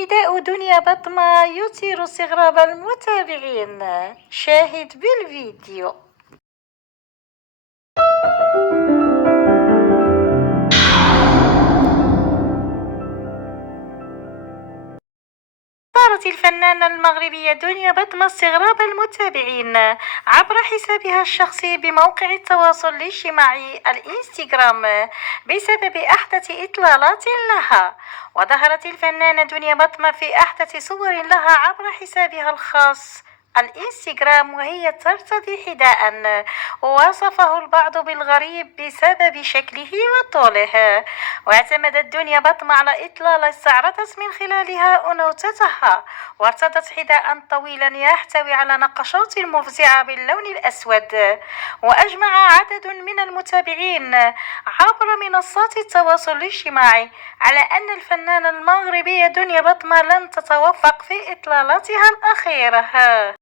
حذاء دنيا بطمة يثير استغراب المتابعين. شاهد بالفيديو. أثارت الفنانة المغربية دنيا بطمة استغراب المتابعين عبر حسابها الشخصي بموقع التواصل الاجتماعي الإنستغرام بسبب أحدث إطلالات لها. وظهرت الفنانة دنيا بطمة في أحدث صور لها عبر حسابها الخاص الإنستغرام وهي ترتدي حذاء وصفه البعض بالغريب بسبب شكله وطوله. واعتمدت دنيا بطمة على إطلالة استعرضت من خلالها أنوثتها، وارتدت حذاء طويلا يحتوي على نقشات مفزعة باللون الأسود. وأجمع عدد من المتابعين عبر منصات التواصل الاجتماعي على أن الفنانة المغربية دنيا بطمة لم تتوفق في إطلالاتها الأخيرة.